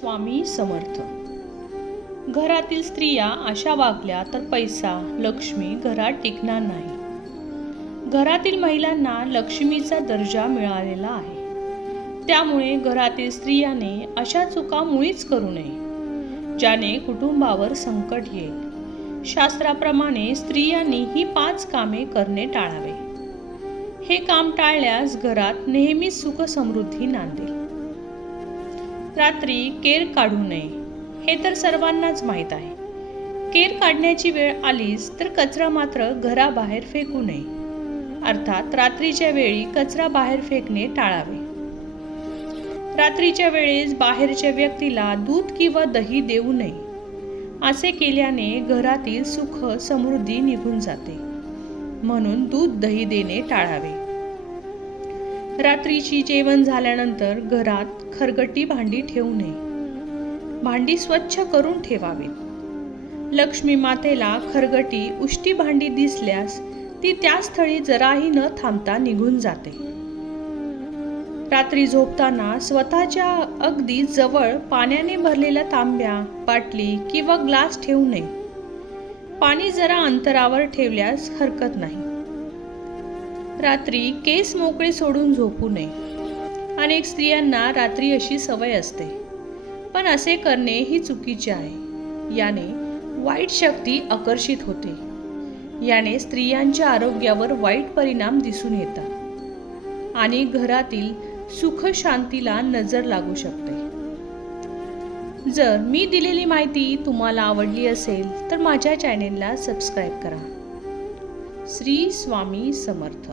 स्वामी समर्थ. घरातील स्त्रिया अशा वागल्या तर पैसा, लक्ष्मी घरात टिकणार नाही. घरातील महिलांना लक्ष्मीचा दर्जा मिळालेला आहे. त्यामुळे घरातील स्त्रियाने अशा चुका मुळीच करू नये ज्याने कुटुंबावर संकट येईल. शास्त्राप्रमाणे स्त्रियांनी ही 5 कामे करणे टाळावे. हे काम टाळल्यास घरात नेहमीच सुख समृद्धी नांदेल. रात्री केर काढू नये हे तर सर्वांनाच माहीत आहे. केर काढण्याची वेळ आलीच तर कचरा मात्र घराबाहेर फेकू नये. अर्थात रात्रीच्या वेळी कचरा बाहेर फेकणे टाळावे. रात्रीच्या वेळेस बाहेरच्या व्यक्तीला दूध किंवा दही देऊ नये. असे केल्याने घरातील सुख समृद्धी निघून जाते. म्हणून दूध दही देणे टाळावे. रात्रीची जेवण झाल्यानंतर घरात खरकटी भांडी ठेवू नये. भांडी स्वच्छ करून ठेवावीत. लक्ष्मी मातेला खरकटी उष्टी भांडी दिसल्यास ती त्या स्थळी जराही न थांबता निघून जाते. रात्री झोपताना स्वतःच्या अगदी जवळ पाण्याने भरलेल्या तांब्या, बाटली किंवा ग्लास ठेवू नये. पाणी जरा अंतरावर ठेवल्यास हरकत नाही. रात्री केस मोकळे सोडून झोपू नये. अनेक स्त्रियांना रात्री अशी सवय असते, पण असे करणे ही चुकीचे आहे. याने वाईट शक्ती आकर्षित होते. याने स्त्रियांच्या आरोग्यावर वाईट परिणाम दिसून येतात आणि घरातील सुख शांतीला नजर लागू शकते. जर मी दिलेली माहिती तुम्हाला आवडली असेल तर माझ्या चॅनेलला सबस्क्राईब करा. श्री स्वामी समर्थ.